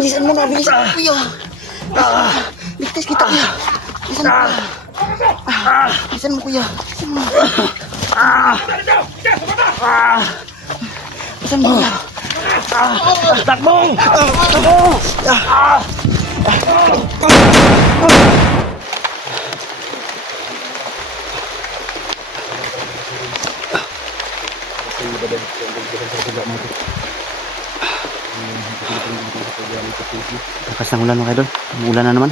Bilisan mo na, bilisan mo kuya. Ligtas kita kuya. Bilisan mo kuya. Bilisan mo kuya. Bilisan mo. Bilisan mo kuya. Takbo! Takbo! Lakas ng ulan mga idol. Umulan na naman.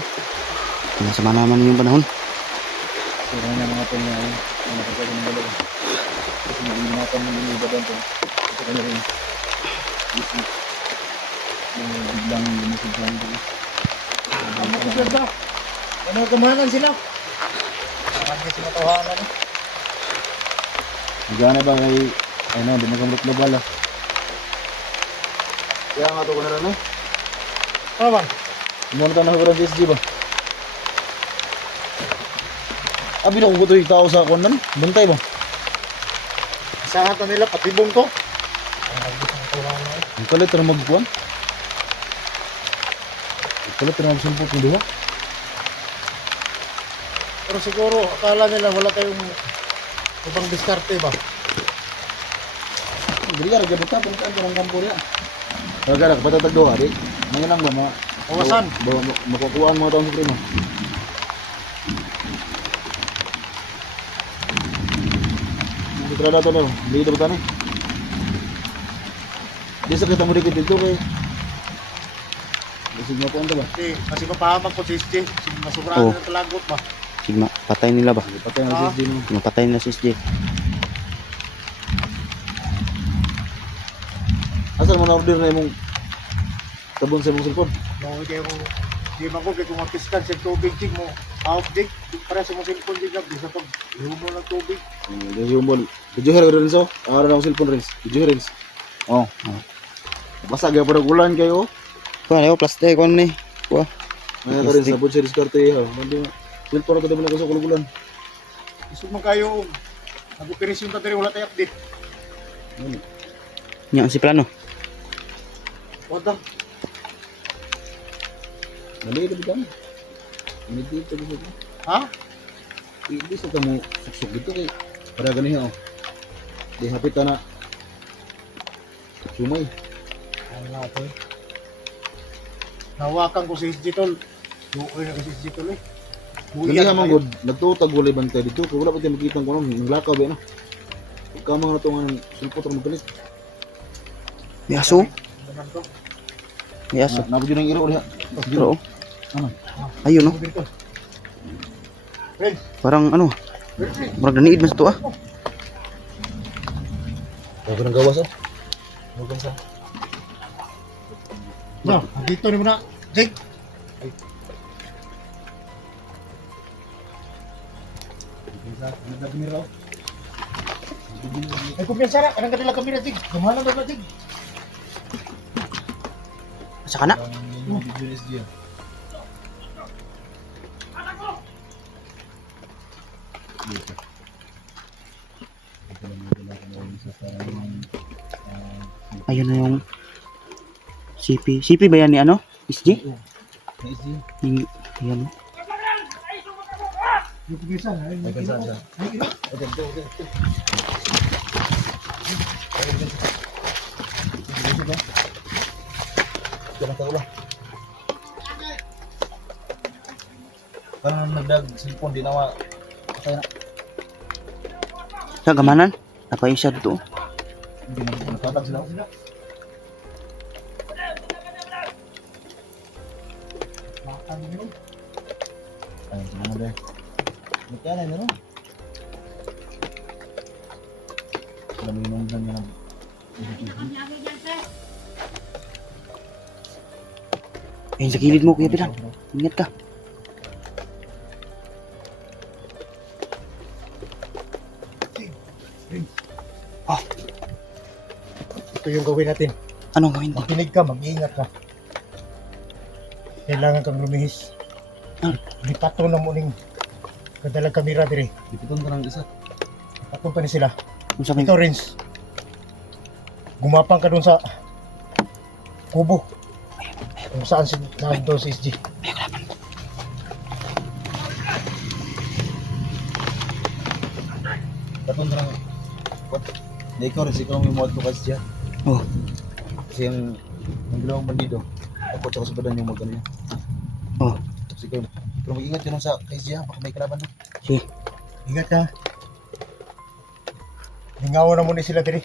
Masama naman yung panahon. Sira na mga pong mga nakakala ng dalawa. Kasi nag-ingatan ng mga iba doon po. Ito ka na rin. Yung biglang lumusod sa hanggang. Ano kamahanan sila? Parang kasi matawanan eh. Magana ba kay ano, di magamit global ah. Kaya nga ito ko na rin eh. Ano ba? Muna tayo nakakurang SG ba? Abi na ko ito yung tao sa akuan man. Bantay ba? Sa hata nila patibong to. Ang kalit na magkuhan. Ang kalit na magsumpok ng diha. Pero siguro akala nila wala tayong ibang diskarte ba? Hindi ka rin ka puntaan ko ng kampo niya. Kaya kapatatag doon di. Ngayon lang ba mga awasan? Makukuhaan mga taong supremo. Trada to daw, hindi ito ba tani? Di sa kita mo dikit dito kay Sigma po ba? Kasi mapahamak po si SJ. Masubrahan na talagot ba? Sigma, patay nila ba? Patay na si SJ no? Patay nila si SJ. Asan mo na-order na yung tabon sa mong cellphone? No, hindi ko. Di ba ko kung mapiskan sa tubig din mo. Outdate para sa mong cellphone din sa pag humol ng tubig. Hindi humol. Video hair rin so. Ara na cellphone rin. Video rin. Oh. Basta gaya pa ulan kayo. Kuha na plastic ko ni. Kuha. May ka rin sa budget diskarte ha. Mandi cellphone ko din na sa ulan. Gusto mo kayo nag-operasyon ta diri wala tay update. Nya si plano. Wala. Dali ito bitan. Ini dito dito. Ha? Hindi sa tamo suksok dito kay para ganiha oh. Di hapit na sumay. Ano natin? Nawakan ko si Digitol. Buoy na ko si Digitol eh. Ganiha man gud nagtutag walay bantay dito kay wala pa tayo makita ko nung naglakaw ba na. Kamang na to nga sulpot ra magalit. May aso? May aso. Nabudyo ng iro diha. Oo. Ano? Ayun no. Friends, Parang ano? Parang naniid man sa to ah. Bago nang gawas oh. Bago sa. no, dito ni mo na. Jake. Ay, kumpiyansa na. Anong kanila kamera, Jake? Gamahalan ba ba, Jake? Sa kana? Ayun na yung CP. CP ba yan ni ano? SG? Yung, ayan. Yung kumpiyansa na. Ay, kansan siya. Jangan tahu lah. Kan nagdag cellphone di nawa. Kaya Sa gamanan? Apa yung siya dito? hindi mo nakatag sila. Ay, sana deh. Magkano na no? Dami nang Ayun sa gilid mo, Kuya Bilan. Ingat ka. Oh, Ito yung gawin natin. anong gawin din? Makinig ka, mag-iingat ka. Kailangan kang lumihis. Ah. Lipato na mo ning kadalag kamera dire. Dipiton ka ng isa. Patong pa ni sila. Kung sa may... Ito, Rins. Gumapang ka dun sa kubo. Kung saan si doon si SG. Patong ka ng... What? Na ikaw rin, ikaw may muad ko kasi siya. Oh, Kasi yung dalawang bandido, ako tsaka sa badan yung magano niya. oh. Tapos ikaw, pero mag-ingat yun sa kay siya, baka may kalaban na. Sige. Ingat ka. Lingawan na muna sila dire.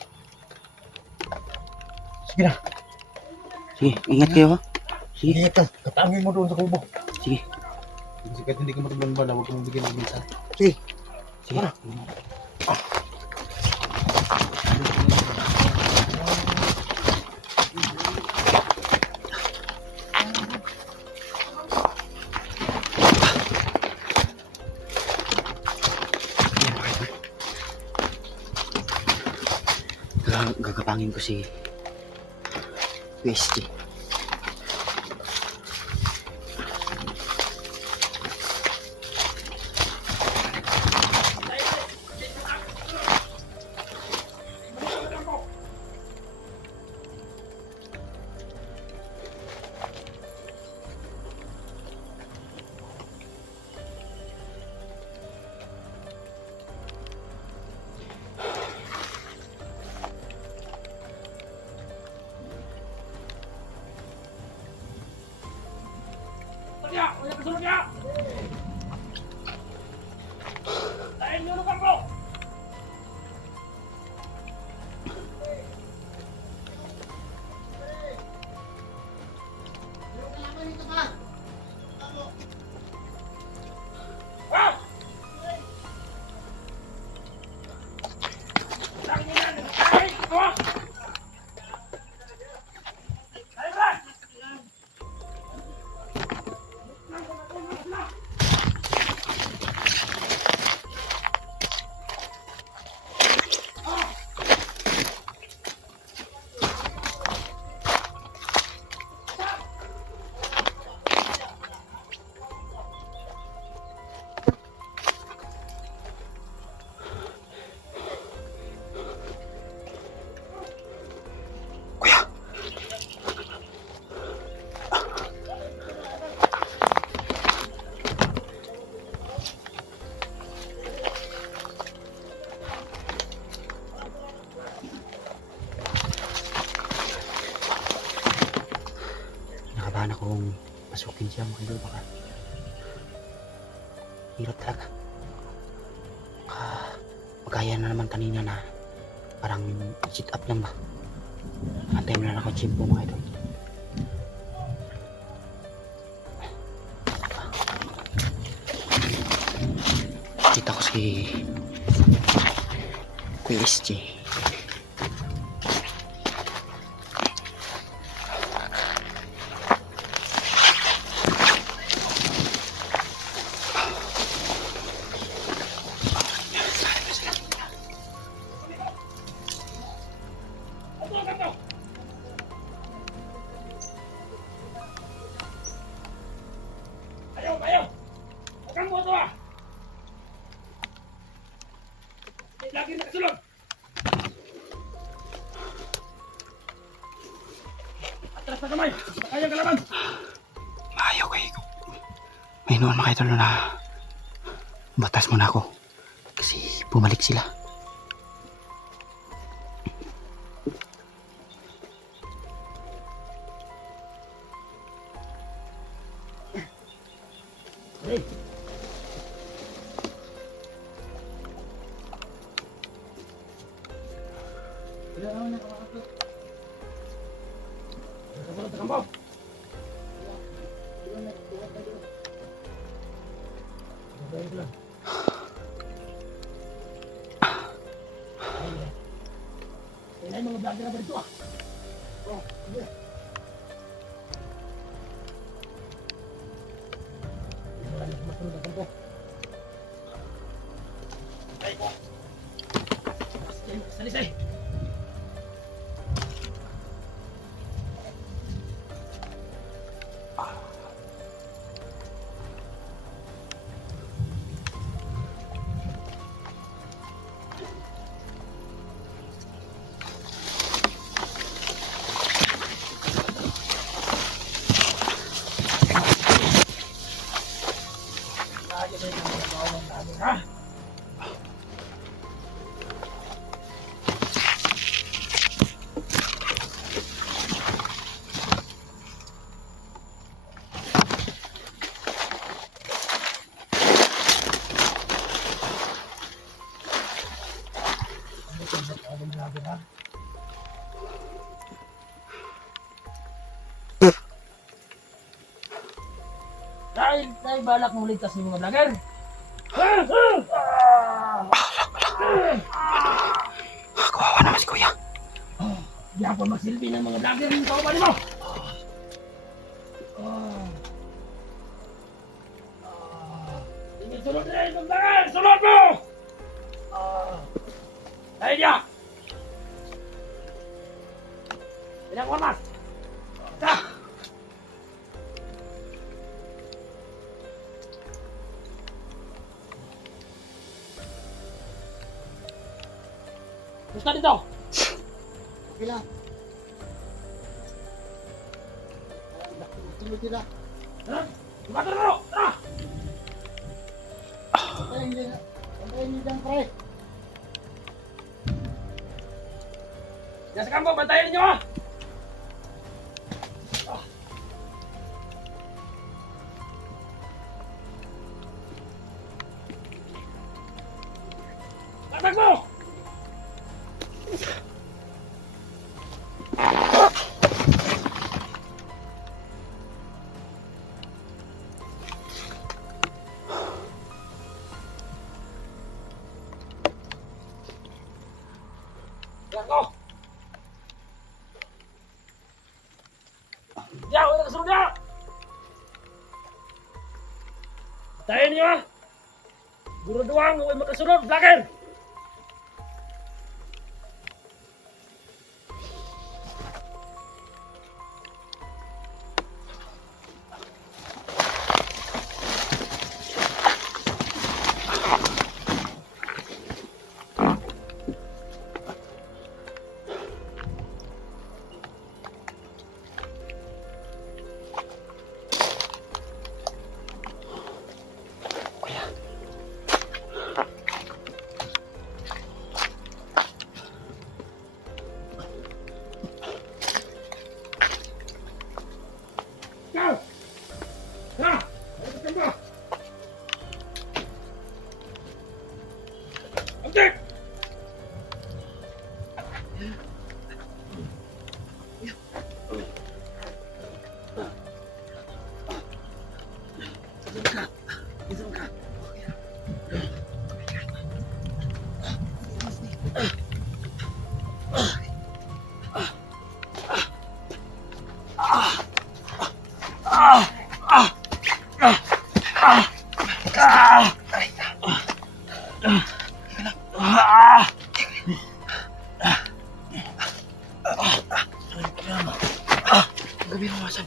Sige na. Sige, ingat kayo ha. Sige, Ingat ka. Katangin mo doon sa kubo. sige. Kasi kahit hindi ka matubang bala, huwag ka mong bigyan ng minsan. Sige. Sige. Gagapangin ko si PSG. Nakabahan akong pasukin siya mga idol, baka hirap talaga. Magkaya na naman kanina na parang sit up lang ba. Antay mo na ako chimpo mga idol. Kita ko si Kuya SG. Ayaw! Huwag kang moto ah! Lagi nakasulog! Atras na kamay! Kaya kalaban! Ayaw kayo. May noon mga idol na batas muna ako. Kasi bumalik sila. Dahil balak mong ligtas ng mga vlogger. Kawawa naman si kuya. Di ako magsilbi ng mga vlogger yung kawapan mo. Sige, sunod na yung vlogger! Sunod mo! Dahil niya! Ilang oras? Ta! Gusto dito! Okay lang. Tuloy sila. Tara! Tumatara mo! Tara! Antayin niyo dyan, pre. Diyan sa kampo, bantayan niyo ah! Tatak mo! Yan ko! Diyan, wala kasunod niya! Tayo niyo ah! Guro doang, huwag makasunod, vlogger! Go! Ha! Ayos ka ba? Antik! Gabi mo, Wasan.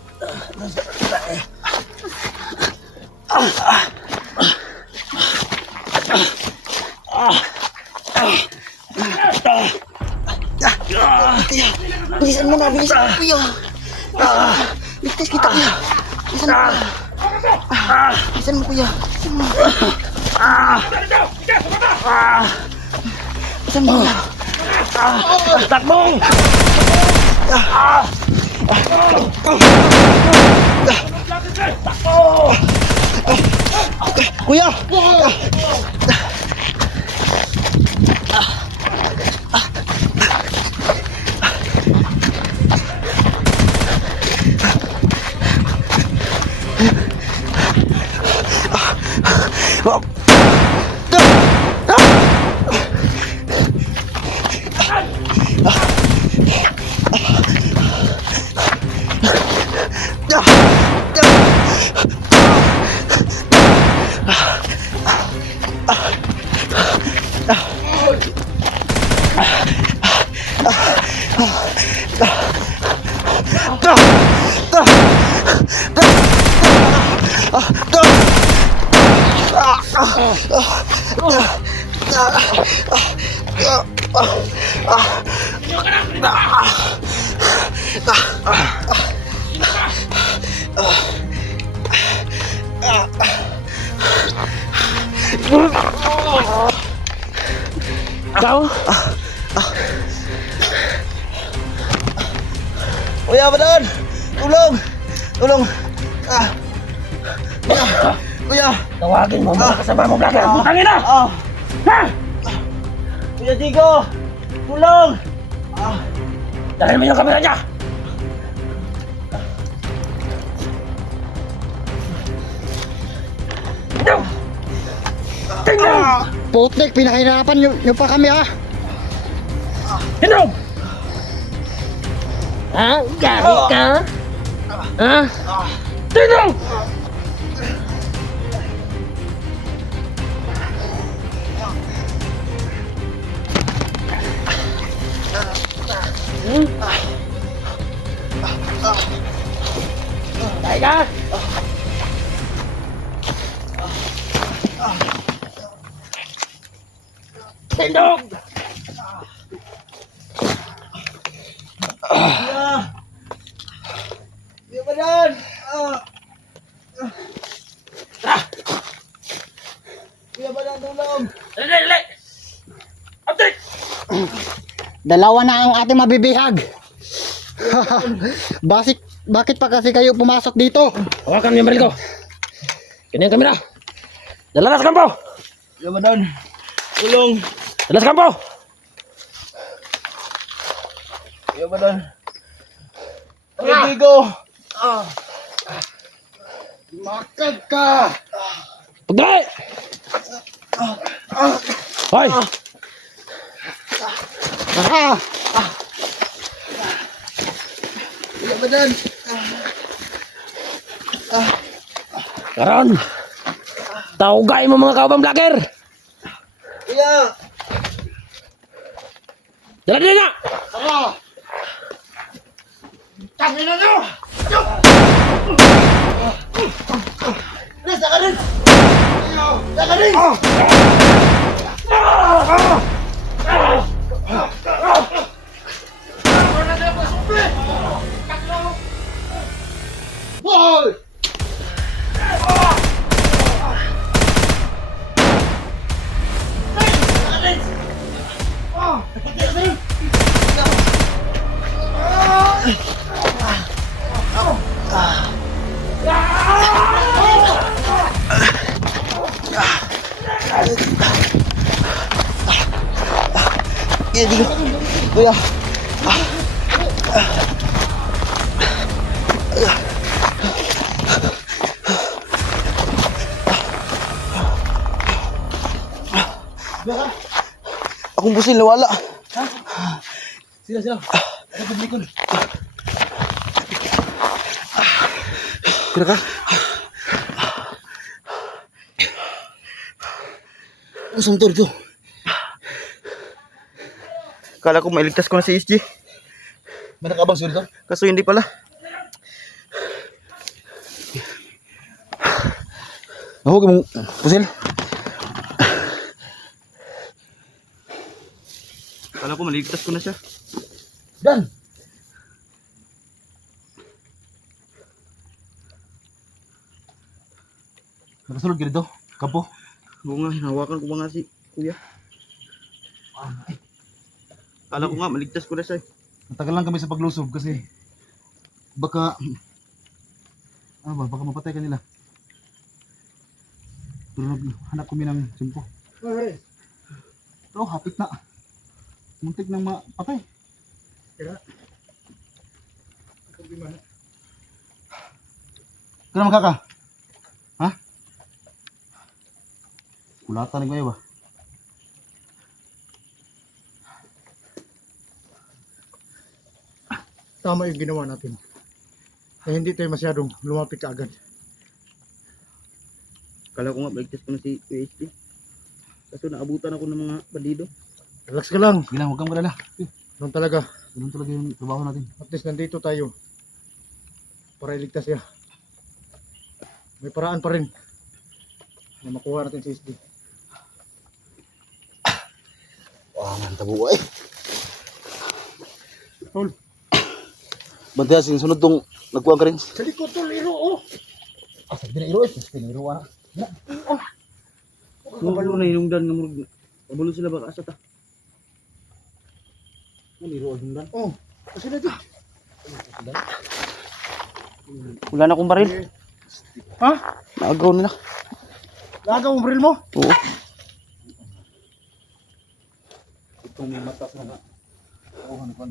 Kuya, bilisan mo na, bilisan mo, kuya. Ligtas kita, kuya. Bilisan mo, kuya. Bilisan mo, kuya. Bilisan mo. Bilisan mo, kuya. Takbong! Kuya! Ah! Ikaw? Kuya, Badon! Tulong! Tulong! Kuya! Tawagin mo mga kasama mo, vlogger. Putangin na! Ah! Ha? Kuya Jigo! Tulong! Dahil mo yung kamera niya! Tingnan! Tingnan! Putik, pinahirapan nyo pa kami ah. Tingnan! Ha? Gari ka? Ha? Tingnan! Tayo ka! Tindog! Kuya Badon! Kuya Badon, tulong! Dali, dali! Update! Dalawa na ang ating mabibihag. Bakit pa kasi kayo pumasok dito? Hawakan mo yung baril ko. Kanya yung kamera. Dala na sa kampo! Kuya Badon! Tulong! Dala sa kampo! Kuya Badon! Kuya Jigo! Makad ka! Pagdali! Hoy! Ah! Kuya Badon! Karon! Taugay mo mga kaubang vlogger! Kuya! Dala din na! Nasa ka rin! Nasa ka rin! Hoy! Kuya Jigo! Kuya! Akong busil nawala. Sila, sila. Kira ka? Ang samtor ito. Kala ko mailigtas ko na si SG. May nakabang sultan? Kaso hindi pala. Nahugin mo, pusil. Kala ko mailigtas ko na siya. Dan! Nakasulod ka dito? Kampo? Oo nga, hinawakan ko ba nga si Kuya? Kala ko nga maligtas ko na siya. Matagal lang kami sa paglusob kasi baka baka mapatay ka nila. Pero naghanap kami ng sumpo. Pero hapit na. Muntik nang mapatay. Kaya makaka? Ha? Kulatan ni kayo ba? Tama yung ginawa natin. Na hindi tayo masyadong lumapit kaagad. Kala ko nga maligtas ko na si UHD. Kaso naabutan ako ng mga bandido. Relax ka lang. Sige lang, huwag kang malala. Ganun talaga. Ganun talaga yung trabaho natin. At least nandito tayo. Para iligtas siya. May paraan pa rin na makuha natin si SD. Wah, man tabuay. Tol, Bantayan sing sunod tong nagkuha ka rin. sa likod tol, iro oh. Ah, biniro eh. Biniro ah. Kabalo na hinungdan nga murag. Kabalo sila baka asa ta. Biniro ang dan. Oh, kasi na dyan. Wala na akong baril. Ha? Naagaw nila. Lagaw ang baril mo? Oo. Itong may mata sa nga. Oh, ano pa